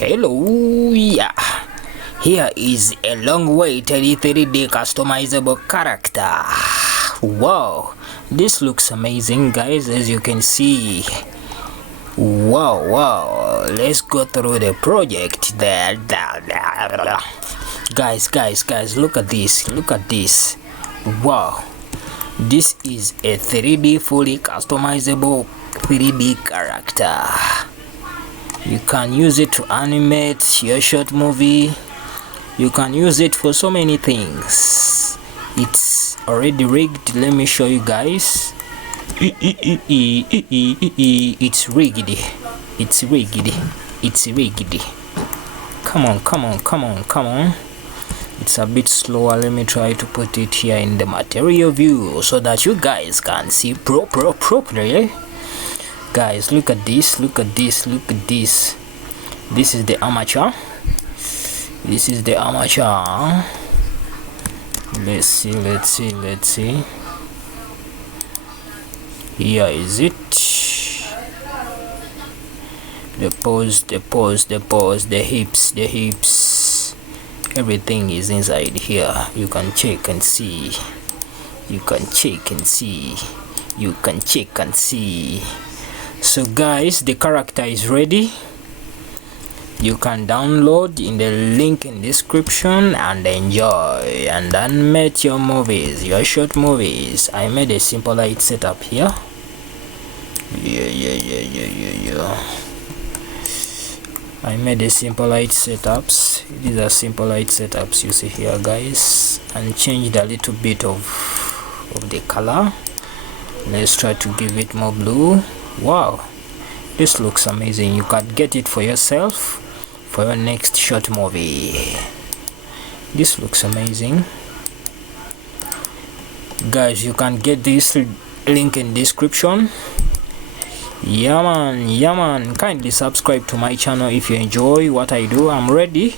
Hello, yeah. Here is a long-awaited 3D customizable character. Wow, this looks amazing, guys, as you can see. Wow, let's go through the project there. Guys, look at this. Wow, this is a 3D fully customizable 3D character. You can use it to animate your short movie. You can use it for so many things. It's already rigged. Let me show you guys. It's rigged. Come on. It's a bit slower. Let me try to put it here in the material view so that you guys can see properly. Guys, look at this. This is the Armature. Let's see. Here is it. The pose, the hips, everything is inside here. You can check and see. So guys, the character is ready. You can download in the link in description and enjoy and animate your movies, your short movies. I made a simple light setup here. I made a simple light setups. These are simple light setups you see here, guys, and changed a little bit of the color. Let's try to give it more blue. Wow, this looks amazing. You can get it for yourself for your next short movie. This looks amazing, guys. You can get this link in description. Yeah man, kindly subscribe to my channel if you enjoy what I do. I'm ready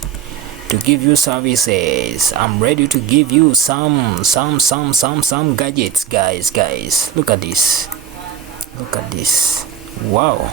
to give you services. I'm ready to give you some gadgets, guys. Look at this. Wow.